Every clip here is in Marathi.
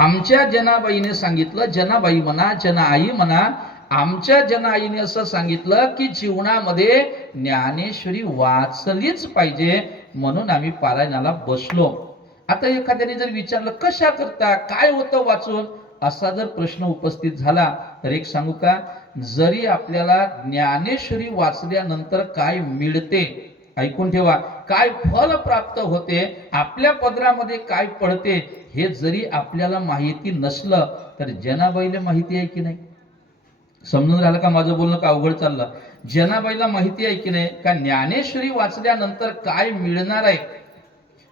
आमच्या जनाबाईने सांगितलं, जनाबाई म्हणा जनाई म्हणा, आमच्या जनाईने असं सांगितलं की जीवनामध्ये ज्ञानेश्वरी वाचलीच पाहिजे, म्हणून आम्ही पारायणाला बसलो. आता एखाद्याने जर विचारलं कशा करता, काय होतं वाचून, असा जर प्रश्न उपस्थित झाला तर एक सांगू का, जरी आपल्याला ज्ञानेश्वरी वाचल्यानंतर काय मिळते, ऐकून ठेवा, काय फल प्राप्त होते, आपल्या पदरामध्ये काय पडते, हे जरी आपल्याला माहिती नसलं तर जनाबाईला माहिती आहे की नाही? समजून राहिलं का माझं बोलणं का अवघड चाललं? जनाबाईला माहिती आहे की नाही का ज्ञानेश्वरी वाचल्यानंतर काय मिळणार आहे,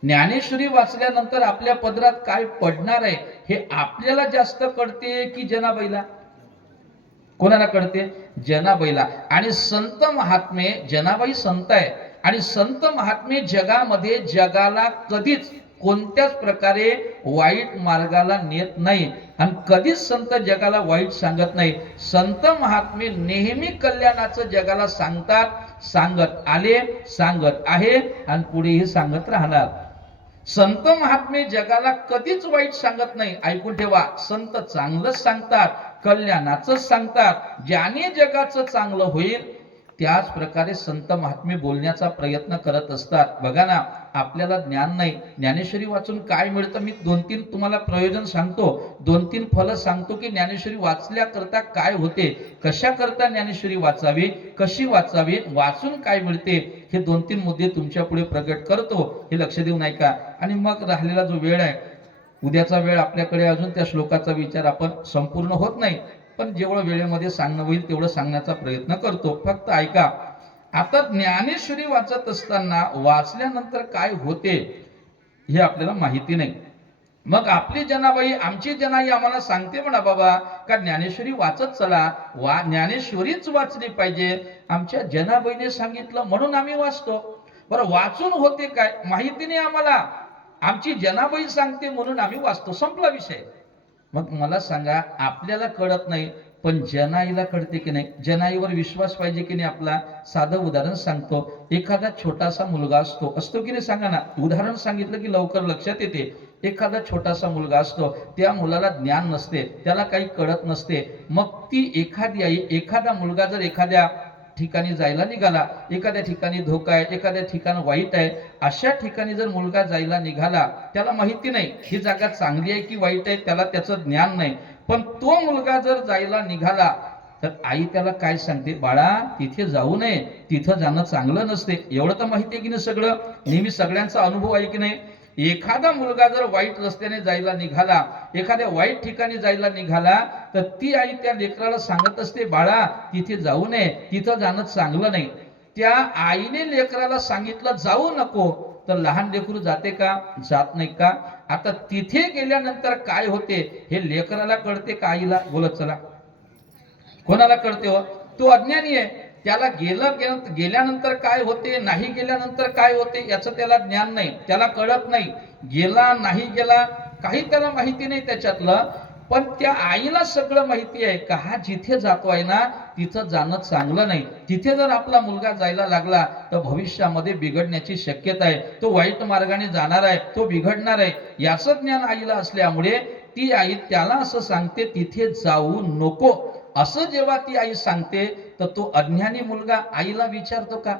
ज्ञानेश्वरी वाचल्यानंतर आपल्या पदरात काय पडणार आहे, हे आपल्याला जास्त कळते की जनाबाईला? कोणाला कळते? जनाबाईला. आणि संत महात्मे, जनाबाई संत आहे आणि संत महात्मे जगामध्ये जगाला कधीच कोणत्याच प्रकारे वाईट मार्गाला नेत नाही आणि कधीच संत जगाला वाईट सांगत नाही. संत महात्मे नेहमी कल्याणाचं जगाला सांगतात, सांगत आले, सांगत आहे आणि पुढेही सांगत राहणार. संत महात्मे जगाला कधीच वाईट सांगत नाही, ऐकून ठेवा. संत चांगलंच सांगतात, कल्याणाचं सांगतात, ज्याने जगाचं चांगलं होईल त्याच प्रकारे संत महात्मे बोलण्याचा प्रयत्न करत असतात. बघा ना, आपल्याला ज्ञान नाही, ज्ञानेश्वरी वाचून काय मिळतं, मी 2-3 तुम्हाला प्रयोजन सांगतो, 2-3 फल सांगतो की ज्ञानेश्वरी वाचल्या करता काय होते, कशा करता ज्ञानेश्वरी वाचावी, कशी वाचावी, वाचून काय मिळते, हे 2-3 मुद्दे तुमच्या पुढे प्रकट करतो. हे लक्ष देऊ नाही का? आणि मग राहिलेला जो वेळ आहे, उद्याचा वेळ आपल्याकडे, अजून त्या श्लोकाचा विचार आपण संपूर्ण होत नाही, पण जेवढं वेळेमध्ये सांगणं होईल तेवढं सांगण्याचा प्रयत्न करतो. फक्त ऐका. आता ज्ञानेश्वरी वाचत असताना वाचल्यानंतर काय होते हे आपल्याला माहिती नाही. मग आपली जनाबाई, आमची जनाई आम्हाला सांगते म्हणा बाबा का ज्ञानेश्वरी वाचत चला, ज्ञानेश्वरीच वाचली पाहिजे. आमच्या जनाबाईने सांगितलं म्हणून आम्ही वाचतो. बरं, वाचून होते काय माहिती नाही आम्हाला, आमची जनाबाई सांगते म्हणून आम्ही वाचतो, संपला विषय. मग मला सांगा, आपल्याला कळत नाही पण जनाईला कळते की नाही? जनाईवर विश्वास पाहिजे की नाही आपला? साधं उदाहरण सांगतो. एखादा छोटासा मुलगा असतो की नाही, सांगा ना. उदाहरण सांगितलं की लवकर लक्षात येते. एखादा छोटासा मुलगा असतो, त्या मुलाला ज्ञान नसते, त्याला काही कळत नसते. मग ती एखादी आई, एखादा मुलगा जर एखाद्या ठिकाणी जायला निघाला, एखाद्या ठिकाणी धोका आहे, एखाद्या ठिकाण वाईट आहे, अशा ठिकाणी जर मुलगा जायला निघाला, त्याला माहिती नाही ही जागा चांगली आहे की वाईट आहे, त्याला त्याचं ज्ञान नाही, पण तो मुलगा जर जायला निघाला तर आई त्याला काय सांगते, बाळा तिथे जाऊ नये, तिथं जाणं चांगलं नसते. एवढं तर माहिती आहे की नाही सगळं, नेहमी सगळ्यांचा अनुभव आहे की नाही? एखादा मुलगा जर वाईट रस्त्याने जायला निघाला, एखाद्या वाईट ठिकाणी जायला निघाला, तर ती आई त्या लेकराला सांगत असते, बाळा तिथे जाऊ नये, तिथं जाणं चांगलं नाही. त्या आईने लेकराला सांगितलं जाऊ नको, तर लहान लेकरू जाते का? जात नाही का? आता तिथे गेल्यानंतर काय होते हे लेकराला कळते का आईला? बोलत चला, कोणाला कळते हो? तो अज्ञानी आहे, त्याला गेल्यानंतर काय होते, नाही गेल्यानंतर काय होते याचं त्याला ज्ञान नाही, त्याला कळत नाही. गेला नाही गेला काही त्याला माहिती नाही त्याच्यातलं. पण त्या आईला सगळं माहिती आहे का हा जिथे जातोय ना तिथं जाणं चांगलं नाही, तिथे जर आपला मुलगा जायला लागला तर भविष्यामध्ये बिघडण्याची शक्यता आहे, तो वाईट मार्गाने जाणार आहे, तो बिघडणार आहे, याचं ज्ञान आईला असल्यामुळे ती आई त्याला असं सांगते तिथे जाऊ नको. असं जेव्हा ती आई सांगते तर तो अज्ञानी मुलगा आईला विचारतो का?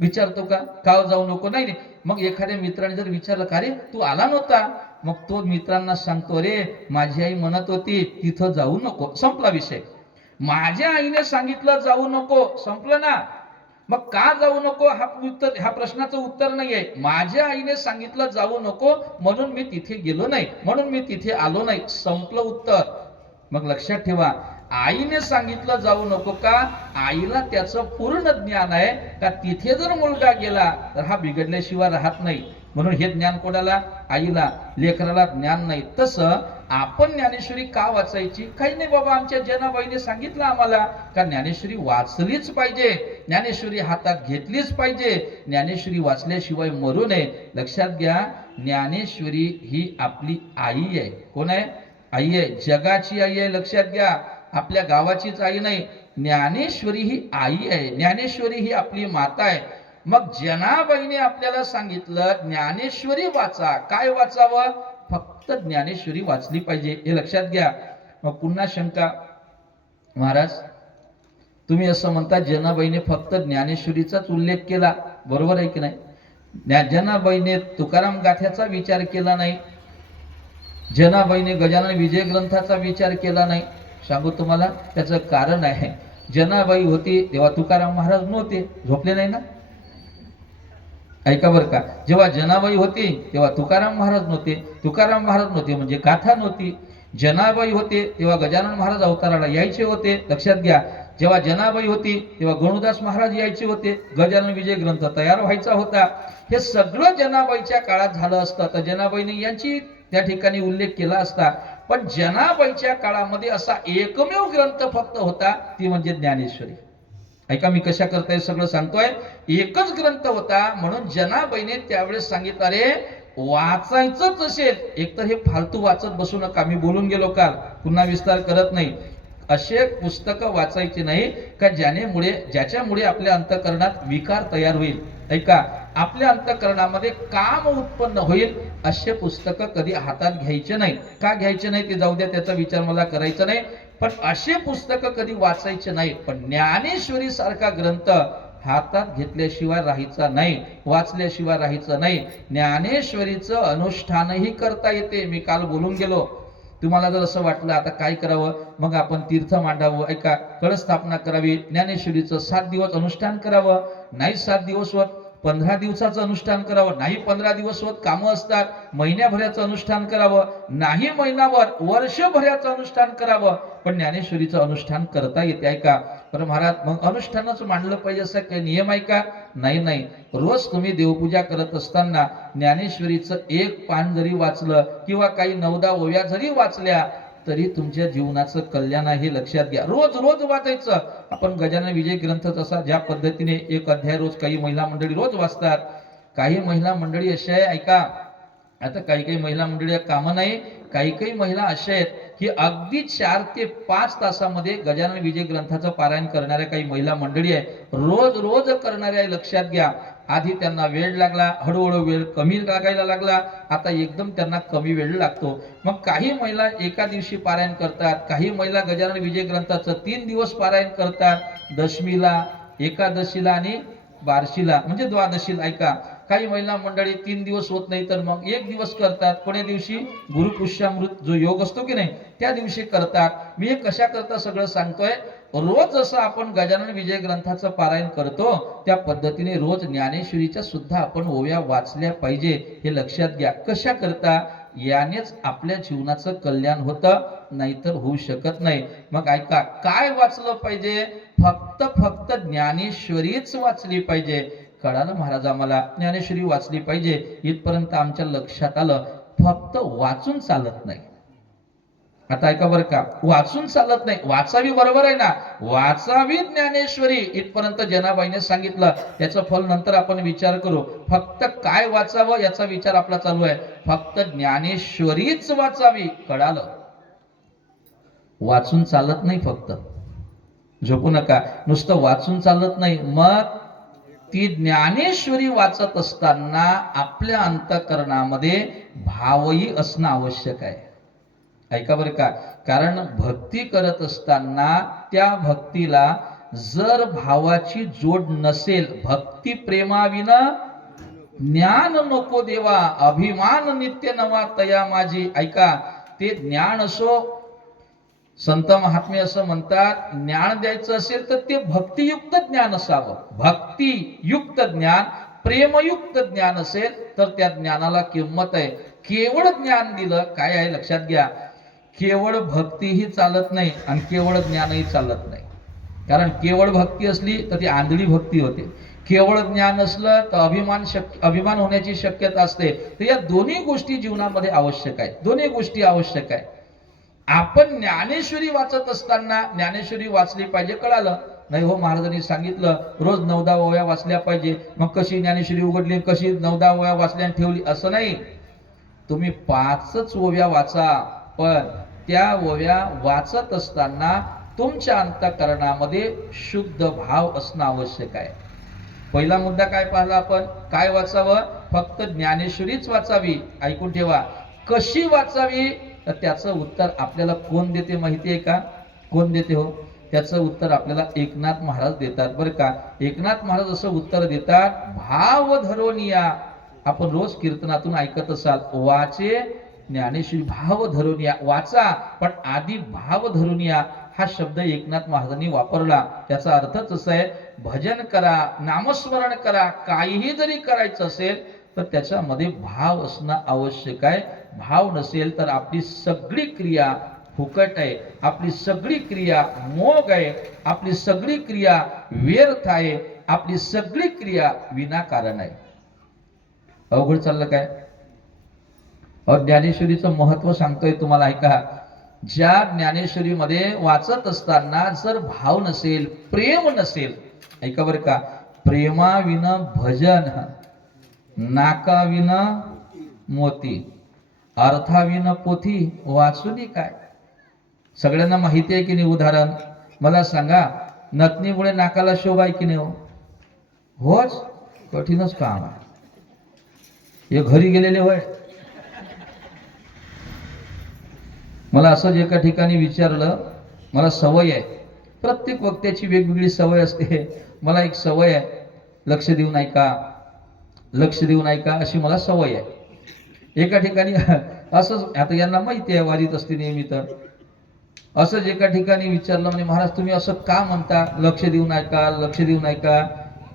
विचारतो का का जाऊ नको? नाही. मग एखाद्या मित्राने जर विचारलं का रे तू आला नव्हता, मग तो मित्रांना सांगतो, रे माझी आई म्हणत होती तिथं जाऊ नको, संपला विषय. माझ्या आईने सांगितलं जाऊ नको, संपलं ना. मग का जाऊ नको ह्या प्रश्नाचं उत्तर नाहीये. माझ्या आईने सांगितलं जाऊ नको म्हणून मी तिथे गेलो नाही, म्हणून मी तिथे आलो नाही, संपलं उत्तर. मग लक्षात ठेवा, आईने सांगितलं जाऊ नको का, आईला त्याचं पूर्ण ज्ञान आहे का तिथे जर मुलगा गेला तर हा बिघडल्याशिवाय राहत नाही, म्हणून हे ज्ञान कोणाला? आईला. लेकराला ज्ञान नाही. तसं आपण ज्ञानेश्वरी का वाचायची? काही नाही बाबा, आमच्या जनाबाईने सांगितलं आम्हाला का ज्ञानेश्वरी वाचलीच पाहिजे, ज्ञानेश्वरी हातात घेतलीच पाहिजे, ज्ञानेश्वरी वाचल्याशिवाय मरू नये. लक्षात घ्या, ज्ञानेश्वरी ही आपली आई आहे. कोण आहे? आई आहे, जगाची आई आहे. लक्षात घ्या, आपल्या गावाचीच आई नाही. ज्ञानेश्वरी ही आई आहे, ज्ञानेश्वरी ही आपली माता आहे. मग जनाबाईने आपल्याला सांगितलं ज्ञानेश्वरी वाचा. काय वाचावं? फक्त फक्त ज्ञानेश्वरी वाचली पाहिजे, हे लक्षात घ्या. मग पुन्हा शंका, महाराज तुम्ही असं म्हणता जनाबाईने फक्त ज्ञानेश्वरीचाच उल्लेख केला, बरोबर आहे की नाही? जनाबाईने तुकाराम गाथ्याचा विचार केला नाही, जनाबाईने गजानन विजय ग्रंथाचा विचार केला नाही. सांगू तुम्हाला त्याचं कारण आहे. जनाबाई होती तेव्हा तुकाराम महाराज नव्हते, झोपले नाही ना. ऐका बरं का, जेव्हा जनाबाई होती तेव्हा तुकाराम महाराज नव्हते, तुकाराम महाराज नव्हते म्हणजे गाथा नव्हती. जनाबाई होते तेव्हा गजानन महाराज अवताराला यायचे होते, लक्षात घ्या. जेव्हा जनाबाई होती तेव्हा गणुदास महाराज यायचे होते, गजानन विजय ग्रंथ तयार व्हायचा होता. हे सगळं जनाबाईच्या काळात झालं असतं तर जनाबाईने यांची त्या ठिकाणी उल्लेख केला असता. पण जनाबाईच्या काळामध्ये असा एकमेव ग्रंथ फक्त होता, ती म्हणजे ज्ञानेश्वरी. ऐका मी कशा करताय सगळं सांगतोय. एकच ग्रंथ होता म्हणून जनाबाईने त्यावेळेस सांगितलं, अरे वाचायचंच असेल एकतर हे फालतू वाचत बसू नका. मी बोलून गेलो काल, पुन्हा विस्तार करत नाही. असे पुस्तकं वाचायची नाही का ज्याच्यामुळे आपल्या अंतःकरणात विकार तयार होईल. ऐका, आपल्या अंतःकरणामध्ये काम उत्पन्न होईल असे पुस्तकं कधी हातात घ्यायचे नाही. का घ्यायचे नाही ते जाऊ द्या, त्याचा विचार मला करायचा नाही. पण असे पुस्तकं कधी वाचायचे नाही. पण ज्ञानेश्वरी सारखा ग्रंथ हातात घेतल्याशिवाय राहायचा नाही, वाचल्याशिवाय राहायचं नाही. ज्ञानेश्वरीचं अनुष्ठानही करता येते. मी काल बोलून गेलो. तुम्हाला जर असं वाटलं आता काय करावं, मग आपण तीर्थ मांडावं, ऐका कळस स्थापना करावी, ज्ञानेश्वरीचं 7 दिवस अनुष्ठान करावं. नाही 7 दिवस होत, 15 दिवसाचं अनुष्ठान करावं. नाही 15 दिवस होत, कामं असतात. महिन्याभराचं अनुष्ठान करावं. नाही महिनाभर, वर्षभराचं अनुष्ठान करावं. पण ज्ञानेश्वरीचं अनुष्ठान करता येते. ऐका बरं महाराज, मग अनुष्ठानच मांडलं पाहिजे असं काही नियम आहे का? नाही. रोज तुम्ही देवपूजा करत असताना ज्ञानेश्वरीचं एक पान जरी वाचलं किंवा काही 9-10 ओव्या जरी वाचल्या तरी तुमच्या जीवनाचं कल्याण आहे, हे लक्षात घ्या. रोज रोज वाचायचं. आपण गजानन विजय ग्रंथ जसा ज्या पद्धतीने एक अध्याय रोज काही महिला मंडळी रोज वाचतात. काही महिला मंडळी अशा आहे, ऐका आता काही महिला मंडळी कामं नाही, काही महिला अशा आहेत की अगदी 4 ते 5 तासामध्ये गजानन विजय ग्रंथाचं पारायण करणाऱ्या काही महिला मंडळी आहे, रोज करणाऱ्या. लक्षात घ्या, आधी त्यांना वेळ लागला, हळूहळू वेळ कमी लागायला लागला, आता एकदम त्यांना कमी वेळ लागतो. मग काही महिला एका दिवशी पारायण करतात, काही महिला गजानन विजय ग्रंथाचं 3 दिवस पारायण करतात, दशमीला, एकादशीला आणि बार्शीला म्हणजे द्वादशीला. ऐका, काही महिला मंडळी 3 दिवस होत नाही तर मग 1 दिवस करतात. कोण्या दिवशी? गुरुपुष्यामृत जो योग असतो की नाही त्या दिवशी करतात. मी हे कशा करता सगळं सांगतोय. रोज जसं आपण गजानन विजय ग्रंथाचं पारायण करतो त्या पद्धतीने रोज ज्ञानेश्वरीच्या सुद्धा आपण ओव्या वाचल्या पाहिजे, हे लक्षात घ्या. कशा करता? यानेच आपल्या जीवनाचं कल्याण होतं, नाहीतर होऊ शकत नाही. मग ऐका, काय वाचलं पाहिजे? फक्त ज्ञानेश्वरीच वाचली पाहिजे. कळालं महाराज, आम्हाला ज्ञानेश्वरी वाचली पाहिजे इथपर्यंत आमच्या लक्षात आलं. फक्त वाचून चालत नाही. आता ऐका बरं का, वाचून चालत नाही, वाचावी, बरोबर आहे ना, वाचावी ज्ञानेश्वरी इथपर्यंत जनाबाईने सांगितलं. त्याचं फल नंतर आपण विचार करू. फक्त काय वाचावं याचा विचार आपला चालू आहे. फक्त ज्ञानेश्वरीच वाचावी. कळालं? वाचून चालत नाही. फक्त झोपू नका, नुसतं वाचून चालत नाही. मग ती ज्ञानेश्वरी वाचत असताना आपल्या अंतःकरणामध्ये भावही असणं आवश्यक आहे. ऐका बरं का, कारण भक्ती करत असताना त्या भक्तीला जर भावाची जोड नसेल, भक्ती प्रेमाविना ज्ञान नको देवा, अभिमान नित्य नवा तया माझी. ऐका, ते ज्ञान असो, संत महात्मे असं म्हणतात, ज्ञान द्यायचं असेल तर ते भक्तियुक्त ज्ञान असावं. भक्तियुक्त ज्ञान, प्रेमयुक्त ज्ञान असेल तर त्या ज्ञानाला किंमत आहे. केवळ ज्ञान दिलं काय आहे लक्षात घ्या, केवळ भक्तीही चालत नाही आणि केवळ ज्ञानही चालत नाही. कारण केवळ भक्ती असली तर ती आंधळी भक्ती होते, केवळ ज्ञान असलं तर अभिमान होण्याची शक्यता असते. तर या दोन्ही गोष्टी जीवनामध्ये आवश्यक आहेत, दोन्ही गोष्टी आवश्यक आहेत. आपण ज्ञानेश्वरी वाचत असताना ज्ञानेश्वरी वाचली पाहिजे. कळालं? नाही हो, महाराजांनी सांगितलं रोज 9-10 ओव्या वाचल्या पाहिजे. मग कशी ज्ञानेश्वरी उघडली, कशी 9-10 ओव्या वाचल्या आणि ठेवली, असं नाही. तुम्ही 5च ओव्या वाचा, पण त्या ओव्या वाचत असताना तुमच्या अंतःकरणामध्ये शुद्ध भाव असणं आवश्यक आहे. पहिला मुद्दा काय पाहिला आपण? काय वाचावं? फक्त ज्ञानेश्वरीच वाचावी. ऐकून ठेवा, कशी वाचावी, तर त्याचं उत्तर आपल्याला कोण देते माहिती आहे का? कोण देते हो? त्याचं उत्तर आपल्याला एकनाथ महाराज देतात बरं का. एकनाथ महाराज असं उत्तर देतात, भाव धरोनिया. आपण रोज कीर्तनातून ऐकत असाल, वाचे ज्ञानेश्वरी भाव धरोनिया. वाचा, पण आधी भाव धरोनिया हा शब्द एकनाथ महाराजांनी वापरला. त्याचा अर्थच असा आहे, भजन करा, नामस्मरण करा, काहीही जरी करायचं असेल तर त्याच्यामध्ये भाव असणं आवश्यक आहे. भाव नसेल तर आपली सगळी क्रिया फुकट आहे, आपली सगळी क्रिया मोग आहे, आपली सगळी क्रिया व्यर्थ आहे, आपली सगळी क्रिया विनाकारण आहे. अवघड चाललं काय? ज्ञानेश्वरीचं महत्व सांगतोय तुम्हाला, ऐका. ज्या ज्ञानेश्वरीमध्ये वाचत असताना जर भाव नसेल, प्रेम नसेल, ऐका बरं का, प्रेमाविन भजन नाकाविन मोती, अर्थाविन पोथी वाचुनी काय. सगळ्यांना माहिती आहे की नाही उदाहरण? मला सांगा, नथनीमुळे नाकाला शोभा आहे की नाही हो? होच, कठीणच काम आहे हे. घरी गेलेले होय. मला असंच एका ठिकाणी विचारलं, मला सवय आहे, प्रत्येक वक्त्याची वेगवेगळी सवय असते. मला एक सवय आहे, लक्ष देऊन ऐका, लक्ष देऊन ऐका, अशी मला सवय आहे. एका ठिकाणी असंच, आता यांना माहिती आहे वारीत असते नेहमी, तर असंच एका ठिकाणी विचारलं, म्हणजे महाराज तुम्ही असं का म्हणता, लक्ष देऊन ऐका, लक्ष देऊन ऐका.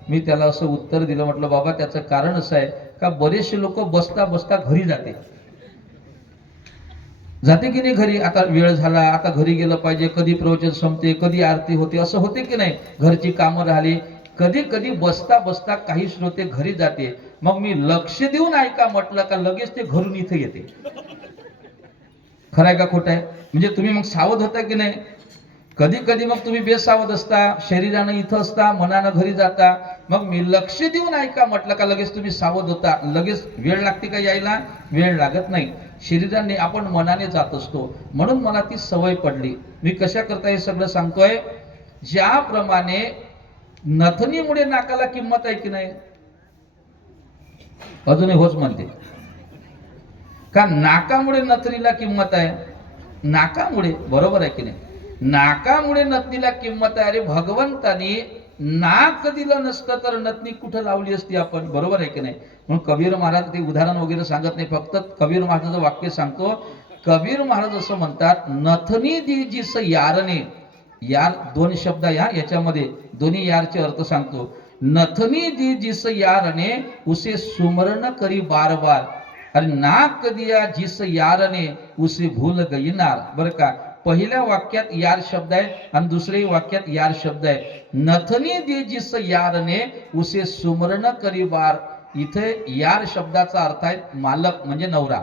मी त्याला असं उत्तर दिलं, म्हटलं बाबा त्याचं कारण असं आहे का, बरेचसे लोक बसता बसता घरी जाते की नाही घरी. आता वेळ झाला, आता घरी गेलं पाहिजे, कधी प्रवचन संपते, कधी आरती होते, असं होते की नाही. घरची कामं राहिली, कधी कधी बसता बसता काही श्रोते घरी जाते. मग मी लक्ष देऊन ऐका म्हटलं का लगेच ते घरून इथे येते. खरं आहे का खोटं आहे? म्हणजे तुम्ही मग सावध होता की नाही? कधी कधी मग तुम्ही बेसावध असता, शरीरानं इथं असता, मनानं घरी जाता. मग मी लक्ष देऊन ऐका म्हटलं का लगेच तुम्ही सावध होता. लगेच वेळ लागते का यायला? वेळ लागत नाही. शरीराने, आपण मनाने जात असतो. म्हणून मला ती सवय पडली. मी कशा करता हे सगळं सांगतोय, ज्याप्रमाणे नथनीमुळे नाकाला किंमत आहे की नाही, अजूनही होच म्हणते का, नाकामुळे नथनीला किंमत आहे. नाकामुळे, बरोबर आहे की नाही, नाकामुळे नथनीला किंमत आहे. अरे भगवंतानी नाक दिलं नसतं तर नथनी कुठं लावली असती आपण, बरोबर आहे की नाही. म्हणून कबीर महाराज ते उदाहरण वगैरे सांगत नाही, फक्त कबीर महाराजाचं वाक्य सांगतो. कबीर महाराज असं म्हणतात, नथनी दी जिस यारने, यार दोन शब्द याच्यामध्ये दोन्ही यारचे अर्थ सांगतो. नथनी दी जिस यारने उसे सुमरण करी बार बार, अरे नाक दिया जिस यारने उसे भूल गई नार. बरं का, पहिल्या वाक्यात यार शब्द आहे आणि दुसऱ्या वाक्यात यार शब्द आहे. नथनी दे जिस यारने उसे सुमरण करी बार, इथे यार शब्दाचा अर्थ आहे मालक, म्हणजे नवरा.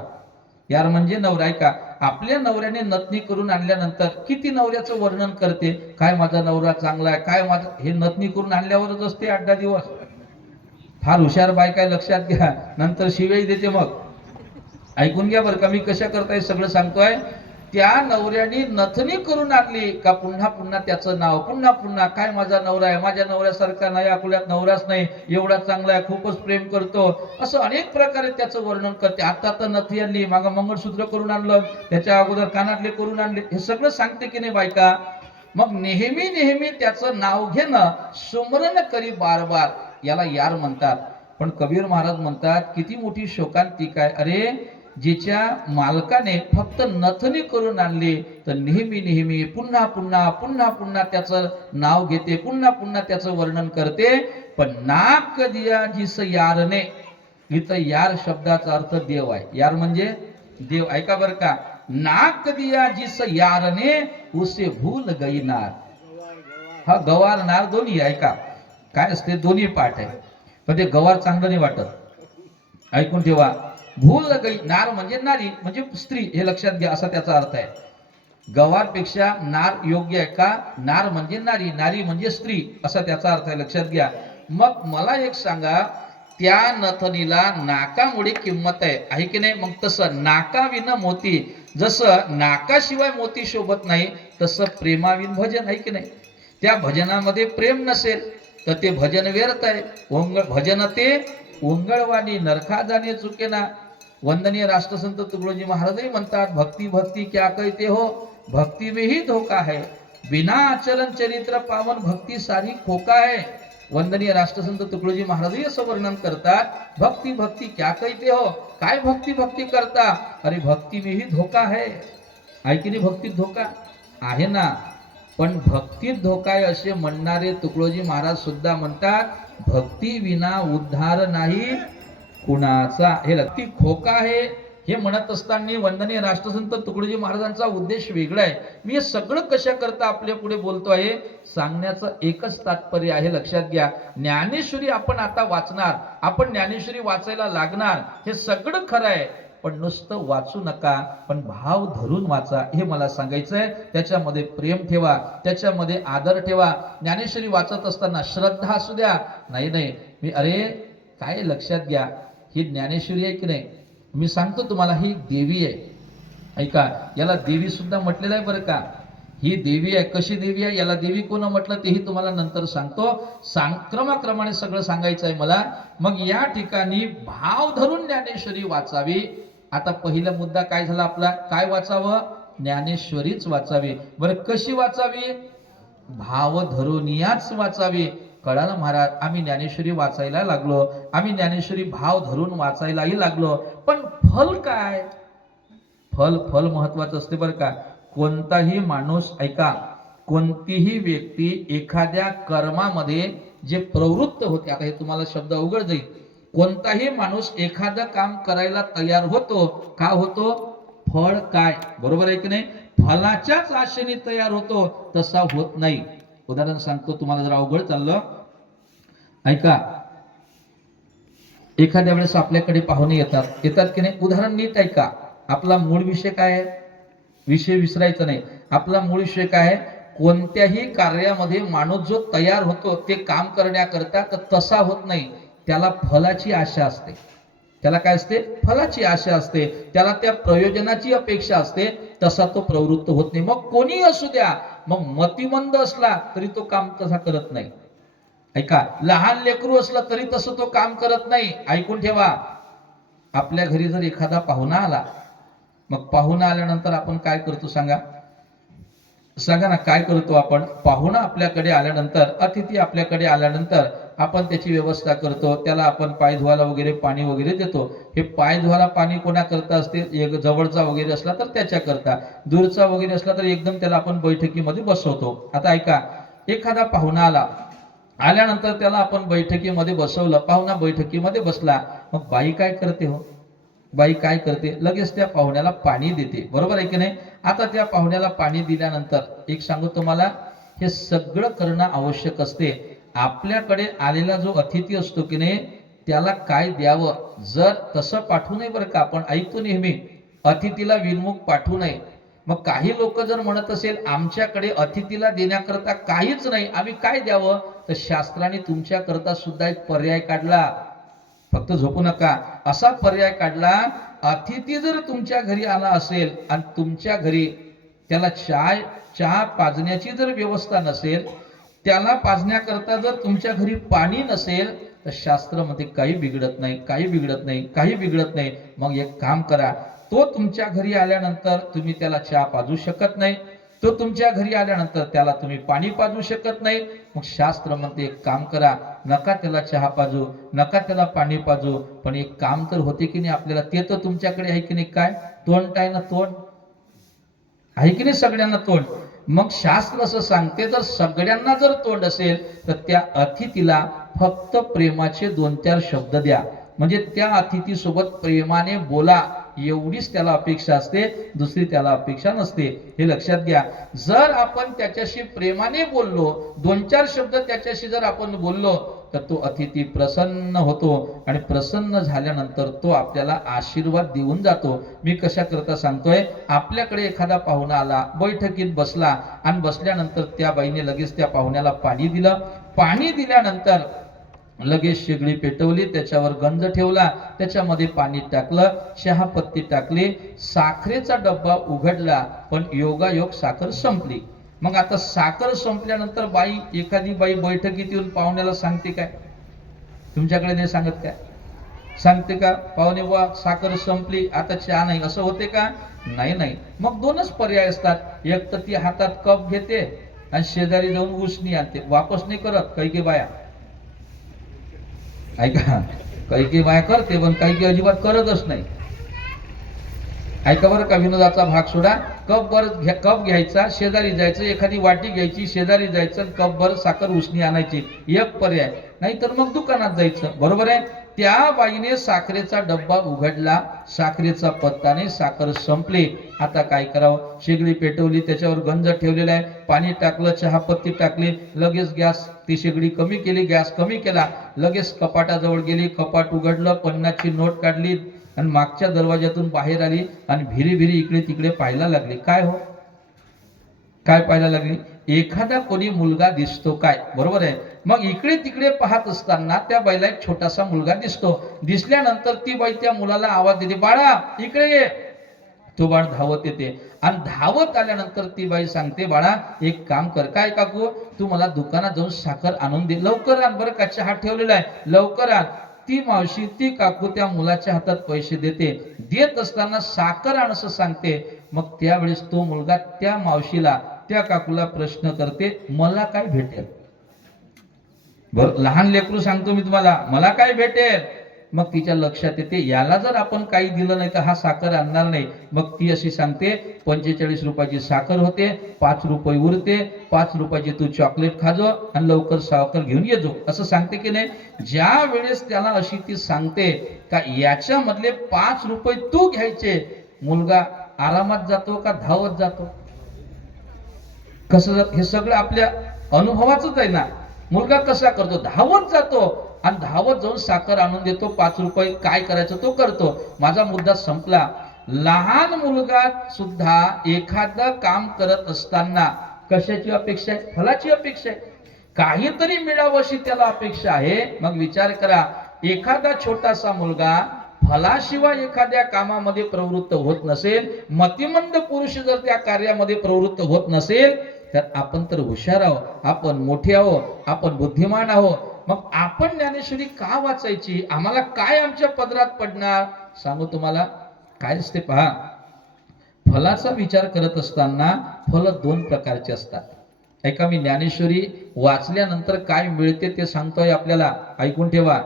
यार म्हणजे नवरा. आहे का, आपल्या नवऱ्याने नथनी करून आणल्यानंतर किती नवऱ्याचं वर्णन करते, काय माझा नवरा चांगला आहे, काय माझा, हे नथनी करून आणल्यावरच असते 8-10 दिवस. फार हुशार बाय, काय लक्षात घ्या, नंतर शिवाई देते. मग ऐकून घ्या बरं का, मी कशा करताय सगळं सांगतोय. त्या नवऱ्याने नथनी करून आणली का पुन्हा पुन्हा त्याचं नाव, पुन्हा पुन्हा, काय माझा नवरा आहे, माझ्या नवऱ्यासारखा नाही, अकोल्यात नवराच नाही, एवढा चांगला आहे, खूपच प्रेम करतो, असं अनेक प्रकारे त्याचं वर्णन करते. आता तर नथी आणली, मागं मंगळसूत्र करून आणलं, त्याच्या अगोदर कानातले करून आणले, हे सगळं सांगते की नाही बायका. मग नेहमी नेहमी त्याचं नाव घेणं, सुमरण करी बार बार, याला यार म्हणतात. पण कबीर महाराज म्हणतात, किती मोठी शोकांतिका आहे. अरे जिच्या मालकाने फक्त नथनी करून आणली तर नेहमी नेहमी पुन्हा पुन्हा पुन्हा पुन्हा त्याचं नाव घेते, पुन्हा पुन्हा त्याचं वर्णन करते. पण नाक दिया जिस यारने, इथं यार शब्दाचा अर्थ देव आहे. यार म्हणजे देव. ऐका बरं का, नाक दिया जिस यारने उसे भूल गई नार. हा गवार नार दोन्ही. ऐका काय असते, दोन्ही पाठ आहे, पण ते गवार चांगलं नाही वाटत. ऐकून ठेवा, भूल गई, नार म्हणजे नारी, म्हणजे स्त्री, हे लक्षात घ्या, असा त्याचा अर्थ आहे. गवारपेक्षा नार योग्य आहे का? नार म्हणजे नारी, नारी म्हणजे स्त्री, असा त्याचा अर्थ आहे, लक्षात घ्या. मग मला एक सांगा, त्या नथनीला नाकामुळे किंमत आहे की नाही? मग तसं नाकाविन मोती, जसं नाकाशिवाय मोती शोभत नाही, तसं प्रेमाविन भजन आहे की नाही? त्या भजनामध्ये प्रेम नसेल तर ते भजन व्यर्थ आहे. भजन ते ओंगळवाणी नरखा जाणे चुकेना. वंदनीय राष्ट्रसंत तुकडोजी महाराजही म्हणतात, भक्ती भक्ती क्या कहते हो, भक्ती में ही धोखा है, बिना आचरण चरित्र पावन भक्ती सारी खोका है. वंदनीय राष्ट्रसंत तुकडोजी महाराजही असं वर्णन करतात, भक्ती भक्ती क्या कहते हो, काय भक्ती भक्ती करता, अरे भक्ती में ही धोका है. आहे की नाही भक्तीत धोका आहे ना. पण भक्तीत धोका आहे असे म्हणणारे तुकडोजी महाराज सुद्धा म्हणतात, भक्ती विना उद्धार नाही कुणाचा. हे भक्ती खोका आहे हे म्हणत असताना वंदनीय राष्ट्रसंत तुकडोजी महाराजांचा उद्देश वेगळा आहे. मी हे सगळं कशा करता आपल्या पुढे बोलतो आहे, सांगण्याचं एकच तात्पर्य आहे, लक्षात घ्या. ज्ञानेश्वरी आपण आता वाचणार, आपण ज्ञानेश्वरी वाचायला लागणार, हे सगळं खरं आहे. पण नुसतं वाचू नका, पण भाव धरून वाचा, हे मला सांगायचंय. त्याच्यामध्ये प्रेम ठेवा, त्याच्यामध्ये आदर ठेवा. ज्ञानेश्वरी वाचत असताना श्रद्धा असू द्या. नाही मी अरे काय लक्षात घ्या, ही ज्ञानेश्वरी आहे की नाही, मी सांगतो तुम्हाला, ही देवी आहे. ऐका, याला देवी सुद्धा म्हटलेलं आहे बरं का. ही देवी आहे. कशी देवी आहे, याला देवी कोण म्हटलं तेही तुम्हाला नंतर सांगतो. क्रमाक्रमाने सगळं सांगायचं आहे मला. मग या ठिकाणी भाव धरून ज्ञानेश्वरी वाचावी. आता पहिला मुद्दा काय झाला आपला, काय वाचावं, ज्ञानेश्वरीच वाचावी. बरं कशी वाचावी, भाव धरून याच वाचावी. कळालं महाराज, आम्ही ज्ञानेश्वरी वाचायला लागलो, आम्ही ज्ञानेश्वरी भाव धरून वाचायलाही लागलो, पण फल काय, फल महत्वाचं असते बरं का. कोणताही माणूस, ऐका, कोणतीही व्यक्ती एखाद्या कर्मामध्ये जे प्रवृत्त होते, आता हे तुम्हाला शब्द अवघड जाईल, कोणताही माणूस एखादं काम करायला तयार होतो, का होतो, फळ काय, बरोबर आहे की नाही, फलाच्याच आशेने तयार होतो, तसा होत नाही. उदाहरण सांगतो तुम्हाला, जर अवघड चाललं, ऐका. एखाद्या वेळेस आपल्याकडे पाहुणे येतात की नाही, उदाहरण नीट ऐका. आपला मूळ विषय काय आहे, विषय विसरायचा नाही. आपला मूळ विषय काय आहे, कोणत्याही कार्यामध्ये माणूस जो तयार होतो ते काम करण्याकरता, तसा होत नाही, त्याला फलाची आशा असते. त्याला काय असते, फलाची आशा असते, त्याला त्या प्रयोजनाची अपेक्षा असते, तसा तो प्रवृत्त होत नाही. मग कोणी असू द्या, मग मतिमंद असला तरी तो काम तसा करत नाही. ऐका, लहान लेकरू असला तरी तसं तो काम करत नाही. ऐकून ठेवा, आपल्या घरी जर एखादा पाहुणा आला, मग पाहुणा आल्यानंतर आपण काय करतो सांगा ना, काय करतो आपण, पाहुणा आपल्याकडे आल्यानंतर, अतिथी आपल्याकडे आल्यानंतर आपण त्याची व्यवस्था करतो, त्याला आपण पाय धुवायला वगैरे पाणी वगैरे देतो. हे पाय धुवायला पाणी कोणा करता असते, एक जवळचा वगैरे असला तर त्याच्या करता, दूरचा वगैरे असला तर एकदम त्याला आपण बैठकीमध्ये बसवतो. आता ऐका, एखादा पाहुणा आल्यानंतर त्याला आपण बैठकीमध्ये बसवलं, पाहुणा बैठकीमध्ये बसला, मग बाई काय करते हो, बाई काय करते, लगेच त्या पाहुण्याला पाणी देते, बरोबर आहे की नाही. आता त्या पाहुण्याला पाणी दिल्यानंतर एक सांगू तुम्हाला, हे सगळं करणं आवश्यक असते. आपल्याकडे आलेला जो अतिथी असतो की नाही, त्याला काय द्यावं, जर तसं पाठवू नये बरं का. आपण ऐकतो नेहमी, अतिथीला विनमुख पाठवू नये. मग काही लोक जर म्हणत असेल, आमच्याकडे अतिथीला देण्याकरता काहीच नाही, आम्ही काय द्यावं, तर शास्त्राने तुमच्याकरता सुद्धा एक पर्याय काढला. फक्त झोपू नका, असा पर्याय काढला, अतिथी जर तुमच्या घरी आला असेल आणि तुमच्या घरी त्याला चहा पाजण्याची जर व्यवस्था नसेल, त्याला पाजण्याकरता जर तुमच्या घरी पाणी नसेल, तर शास्त्रामध्ये काही बिघडत नाही. मग एक काम करा, तो तुमच्या घरी आल्यानंतर तुम्ही त्याला चहा पाजू शकत नाही, तो तुमच्या घरी आल्यानंतर त्याला तुम्ही पाणी पाजू शकत नाही. मग शास्त्र म्हणते, एक काम करा, नका त्याला चहा पाजू, नका त्याला पाणी पाजू, पण एक काम तर होते की नाही आपल्याला, ते तर तुमच्याकडे आहे की नाही, काय तोंड आहे ना, तोंड आहे की नाही, सगळ्यांना तोंड. मग शास्त्र असं सांगते, जर सगळ्यांना जर तोंड असेल तर त्या अतिथीला फक्त प्रेमाचे 2-4 शब्द द्या, म्हणजे त्या अतिथी सोबत प्रेमाने बोला, एवढीच त्याला अपेक्षा असते, दुसरी त्याला अपेक्षा नसते. हे लक्षात घ्या. जर आपण त्याच्याशी प्रेमाने बोललो, 2-4 शब्द त्याच्याशी जर आपण बोललो, तर तो अतिथी प्रसन्न होतो, आणि प्रसन्न झाल्यानंतर तो आपल्याला आशीर्वाद देऊन जातो. मी कशा करता सांगतोय, आपल्याकडे एखादा पाहुणा आला, बैठकीत बसला, आणि बसल्यानंतर त्या बाईने लगेच त्या पाहुण्याला पाणी दिलं. पाणी दिल्यानंतर लगेच शेगडी पेटवली, त्याच्यावर गंज ठेवला, त्याच्यामध्ये पाणी टाकलं, चहापत्ती टाकली, साखरेचा डब्बा उघडला, पण योगायोग साखर संपली. मग आता साखर संपल्यानंतर एखादी बाई बैठकीत येऊन पाहुण्याला सांगते काय, तुमच्याकडे नाही सांगत काय, सांगते का पाहुणे बुवा साखर संपली आता चहा नाही, असं होते का? नाही नाही. मग दोनच पर्याय असतात, एक तर ती हातात कप घेते आणि शेजारी जाऊन उसनी आणते, वापस नाही करत. काही काही बाया ऐका, काही काही बाया करते पण काही काही अजिबात करतच नाही. ऐका बरं का, विनोदाचा भाग सोडा. कप घ्यायचा, शेजारी जायचं, एखादी वाटी घ्यायची, शेजारी जायचं, कप भर साखर उसनी आणायची, एक पर्याय. नाहीतर मग दुकानात जायचं. बरोबर आहे. त्या बाईने साखरेचा डब्बा उघडला, साखरेचा पत्ता नाही, साखर संपली. आता काय करावं? शेगडी पेटवली, त्याच्यावर गंज ठेवलेला आहे, पाणी टाकलं, चहापत्ती टाकली, लगेच गॅस, ती शेगडी कमी केली, गॅस कमी केला, लगेच कपाटाजवळ गेली, कपाट उघडलं, 50ची नोट काढली आणि मागच्या दरवाज्यातून बाहेर आली आणि भिरी भिरी इकडे तिकडे पाहायला लागली. काय हो, काय पाहायला लागली? एखादा कोणी मुलगा दिसतो काय? बरोबर आहे. मग इकडे तिकडे पाहत असताना त्या बाईला एक छोटासा मुलगा दिसतो. दिसल्यानंतर ती बाई त्या मुलाला आवाज देते, बाळा इकडे ये. तो बाळ धावत येते आणि धावत आल्यानंतर ती बाई सांगते, बाळा एक काम कर. काय काकू? तू मला दुकानात जाऊन साखर आणून दे. लवकर आण बरं का, चहा ठेवलेला आहे, लवकर आण. ती मावशी, ती काकू त्या मुलाच्या हातात पैसे देते. देत असताना साखर आण असं सांगते. मग त्यावेळेस तो मुलगा त्या मावशीला, त्या काकूला प्रश्न करते, मला काय भेटेल? बरं, लहान लेकरू सांगतो मी तुम्हाला, मला काय भेटेल? मग तिच्या लक्षात येते, याला जर आपण काही दिलं नाही तर हा साखर आणणार नाही. मग ती अशी सांगते, 45 रुपयाची साखर होते, 5 रुपये उरते, 5 रुपयाची तू चॉकलेट खाजो आणि लवकर साखर घेऊन येजो, असं सांगते की नाही? ज्या वेळेस त्याला अशी ती सांगते का याच्यामधले 5 रुपये तू घ्यायचे, मुलगा आरामात जातो का धावत जातो? कसं? हे सगळं आपल्या अनुभवाचंच आहे ना. मुलगा कसा करतो? धावत जातो आणि धावत जाऊन साखर आणून देतो, 5 रुपये काय करायचं तो करतो. माझा मुद्दा संपला. लहान मुलगा सुद्धा एखादं काम करत असताना कशाची अपेक्षा आहे? फलाची अपेक्षा आहे. काहीतरी मिळावं अशी त्याला अपेक्षा आहे. मग विचार करा, एखादा छोटासा मुलगा फलाशिवाय एखाद्या कामामध्ये प्रवृत्त होत नसेल, मतिमंद पुरुष जर त्या कार्यामध्ये प्रवृत्त होत नसेल, तर आपण तर हुशार आहोत, आपण मोठे आहोत, आपण बुद्धिमान आहोत. मग आपण ज्ञानेश्वरी का वाचायची? आम्हाला काय आमच्या पदरात पडणार? सांगू तुम्हाला काय असते पहा. फलाचा विचार करत असताना फल 2 प्रकारचे असतात. ऐका, मी ज्ञानेश्वरी वाचल्यानंतर काय मिळते ते सांगतोय आपल्याला, ऐकून ठेवा.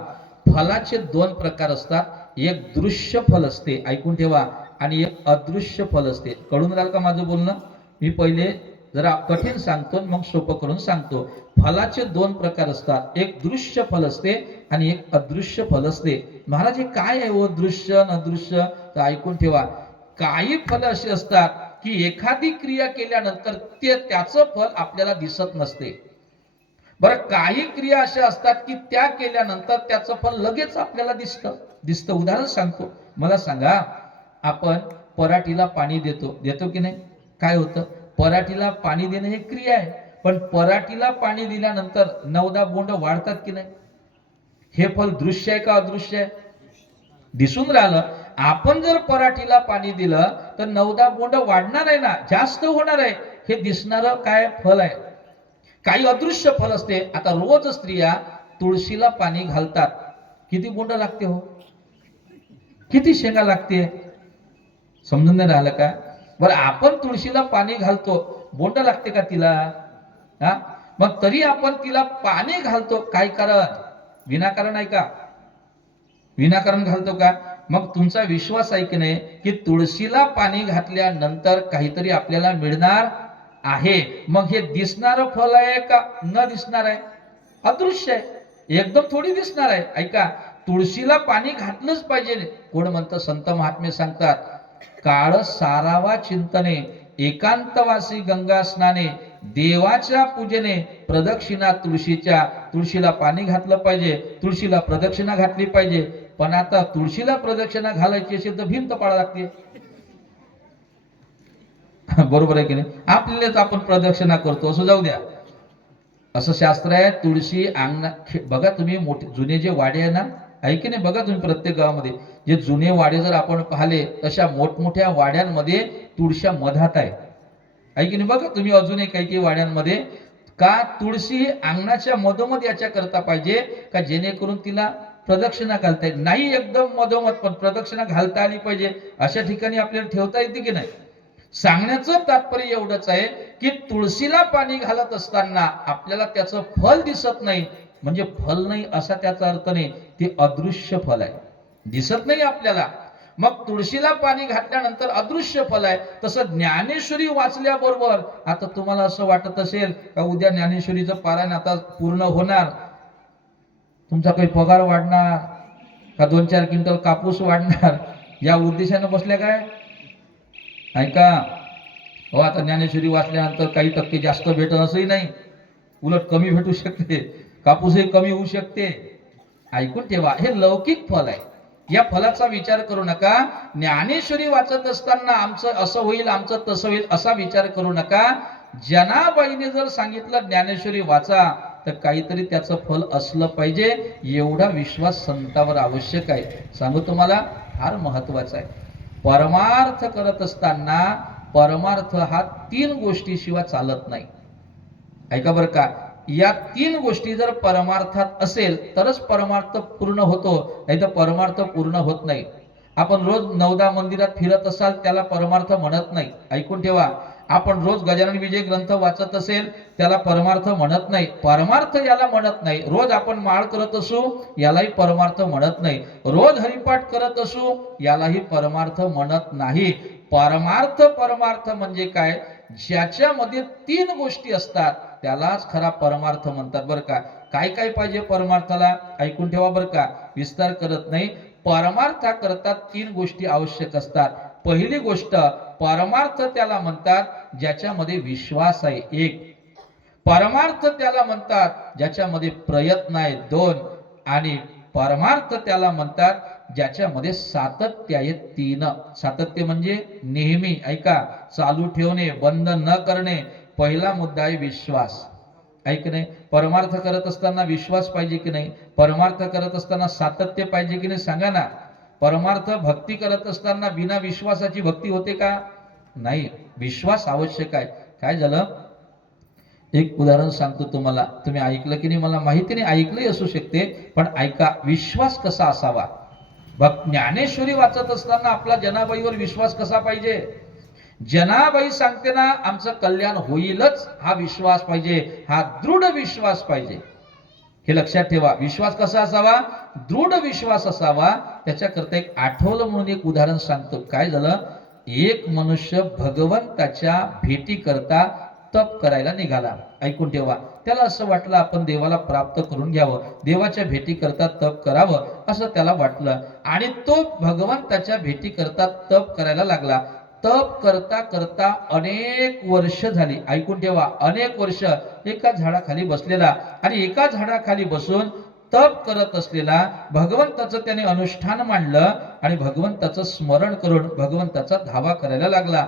फलाचे 2 प्रकार असतात. एक दृश्य फल असते, ऐकून ठेवा, आणि एक अदृश्य फल असते. कळून राहिलं का माझं बोलणं? मी पहिले जरा कठीण सांगतो, मग सोपं करून सांगतो. फलाचे 2 प्रकार असतात. एक दृश्य फल असते आणि एक अदृश्य फल असते. महाराज हे काय आहे, दृश्य अदृश्य? तर ऐकून ठेवा. काही फल अशी असतात की एखादी क्रिया केल्यानंतर त्याचं फल आपल्याला दिसत नसते. बरं, काही क्रिया अशा असतात की त्या केल्यानंतर त्याचं फल लगेच आपल्याला दिसतं. उदाहरण सांगतो. मला सांगा, आपण पराठीला पाणी देतो की नाही? काय होतं? पराठीला पाणी देणं हे क्रिया आहे. पण पराठीला पाणी दिल्यानंतर 9-10 बोंड वाढतात की नाही? हे फल दृश्य आहे का अदृश्य आहे? दिसून राहिलं. आपण जर पराठीला पाणी दिलं तर 9-10 बोंड वाढणार आहे ना, जास्त होणार आहे. हे दिसणारं काय फल आहे. काही अदृश्य फल असते. आता रोज स्त्रिया तुळशीला पाणी घालतात, किती बोंड लागते हो? किती शेंगा लागते? समजून नाही राहिलं का? बरं, आपण तुळशीला पाणी घालतो, बोंड लागते का तिला? हा, मग तरी आपण तिला पाणी घालतो, काय कारण? विनाकारण आहे का? विनाकारण घालतो का? मग तुमचा विश्वास आहे की नाही की तुळशीला पाणी घातल्यानंतर काहीतरी आपल्याला मिळणार आहे. मग हे दिसणार फल आहे का न दिसणार आहे? अदृश्य आहे. एकदम थोडी दिसणार आहे. ऐका, तुळशीला पाणी घातलंच पाहिजे. कोण म्हणतं? संत महात्मे सांगतात, काळ सारावा चिंतने, एकांतवासी गंगा स्नाने, देवाच्या पूजेने प्रदक्षिणा तुळशीच्या. तुळशीला पाणी घातलं पाहिजे, तुळशीला प्रदक्षिणा घातली पाहिजे. पण आता तुळशीला प्रदक्षिणा घालायची असेल तर भिंत पाळा लागते. बरोबर आहे की नाही? आपल्यालाच आपण प्रदक्षिणा करतो, असं जाऊ द्या. असं शास्त्र आहे. तुळशी अंगणा बघा तुम्ही, मोठे जुने जे वाडे आहे ना, आहे की नाही? बघा तुम्ही प्रत्येक गावामध्ये जे जुने वाडे जर आपण पाहिले, तशा मोठमोठ्या वाड्यांमध्ये तुळशा मधात आहे. आहे की नाही? बघा तुम्ही अजूनही काही काही वाड्यांमध्ये. का तुळशी अंगणाच्या मधोमध याच्या करता पाहिजे का जेणेकरून तिला प्रदक्षिणा घालता येईल नाही, एकदम मधोमध, पण प्रदक्षिणा घालता आली पाहिजे अशा ठिकाणी आपल्याला ठेवता येते की नाही. सांगण्याचं तात्पर्य एवढंच आहे की तुळशीला पाणी घालत असताना आपल्याला त्याचं फल दिसत नाही, म्हणजे फल नाही असा त्याचा अर्थ नाही, ते अदृश्य फल आहे, दिसत नाही आपल्याला. मग तुळशीला पाणी घातल्यानंतर अदृश्य फल आहे. तसं ज्ञानेश्वरी वाचल्याबरोबर आता तुम्हाला असं वाटत असेल का उद्या ज्ञानेश्वरीचं पारायण आता पूर्ण होणार, तुमचा काही पगार वाढणार का 2-4 क्विंटल कापूस वाढणार, या उद्देशानं बसल्या काय? ऐका हो, आता ज्ञानेश्वरी वाचल्यानंतर काही टक्के जास्त भेटत असंही नाही, उलट कमी भेटू शकते, कापूसही कमी होऊ शकते. ऐकून ठेवा, हे लौकिक फल आहे, या फलाचा विचार करू नका. ज्ञानेश्वरी वाचत असताना आमचं असं होईल आमचं तसं होईल असा विचार करू नका. जनाबाईने जर सांगितलं ज्ञानेश्वरी वाचा तर काहीतरी त्याचं फल असलं पाहिजे, एवढा विश्वास संतावर आवश्यक आहे. सांगू तुम्हाला, फार महत्वाचा आहे. परमार्थ करत असताना परमार्थ हा 3 गोष्टीशिवाय चालत नाही. ऐका बरं का, या 3 गोष्टी जर परमार्थात असेल तरच परमार्थ पूर्ण होतो, नाही तर परमार्थ पूर्ण होत नाही. आपण रोज 9-10 मंदिरात फिरत असाल त्याला परमार्थ म्हणत नाही. ऐकून ठेवा, आपण रोज गजानन विजय ग्रंथ वाचत असेल त्याला परमार्थ म्हणत नाही, परमार्थ याला म्हणत नाही. रोज आपण माळ करत असू यालाही परमार्थ म्हणत नाही, रोज हरिपाठ करत असू यालाही परमार्थ म्हणत नाही. परमार्थ परमार्थ म्हणजे काय, ज्याच्यामध्ये 3 गोष्टी असतात त्यालाच खरा परमार्थ म्हणतात बरं का. काय काय पाहिजे परमार्थाला, ऐकून ठेवा बरं का, विस्तार करत नाही. परमार्था करता 3 गोष्टी आवश्यक असतात. पहिली गोष्ट, परमार्थ त्याला म्हणतात ज्याच्यामध्ये विश्वास आहे, 1. परमार्थ त्याला म्हणतात ज्याच्यामध्ये प्रयत्न आहे, 2. आणि परमार्थ त्याला म्हणतात ज्याच्यामध्ये सातत्य आहे, 3. सातत्य म्हणजे नेहमी, ऐका, चालू ठेवणे, बंद न करणे. पहिला मुद्दा आहे विश्वास. ऐक नाही, परमार्थ करत असताना विश्वास पाहिजे की नाही, परमार्थ करत असताना सातत्य पाहिजे की नाही, सांगा ना. परमार्थ भक्ती करत असताना बिना विश्वासाची भक्ती होते का? नाही, विश्वास आवश्यक आहे. काय झालं, एक उदाहरण सांगतो तुम्हाला, तुम्ही ऐकलं की नाही मला माहिती नाही, ऐकलंही असू शकते, पण ऐका, विश्वास कसा असावा. ज्ञानेश्वरी वाचत असताना आपला जनाबाईवर विश्वास कसा पाहिजे. जनाबाई सांगते ना आमचं कल्याण होईलच, हा विश्वास पाहिजे, हा दृढ विश्वास पाहिजे. हे लक्षात ठेवा. विश्वास कसा असावा, दृढ विश्वास असावा. त्याच्याकरता एक आठवलं म्हणून एक उदाहरण सांगतो. काय झालं, एक मनुष्य भगवंताच्या भेटी करता तप करायला निघाला. ऐकून ठेवा, त्याला असं वाटलं आपण देवाला प्राप्त करून घ्यावं, देवाच्या भेटी करता तप करावं असं त्याला वाटलं, आणि तो भगवंताच्या भेटी करता तप करायला लागला. तप करता करता अनेक वर्ष झाली. ऐकून ठेवा, अनेक वर्ष एका झाडाखाली बसलेला, आणि एका झाडाखाली बसून तप करत असलेला भगवंताचं त्याने अनुष्ठान मांडलं आणि भगवंताचं स्मरण करून भगवंताचा धावा करायला लागला.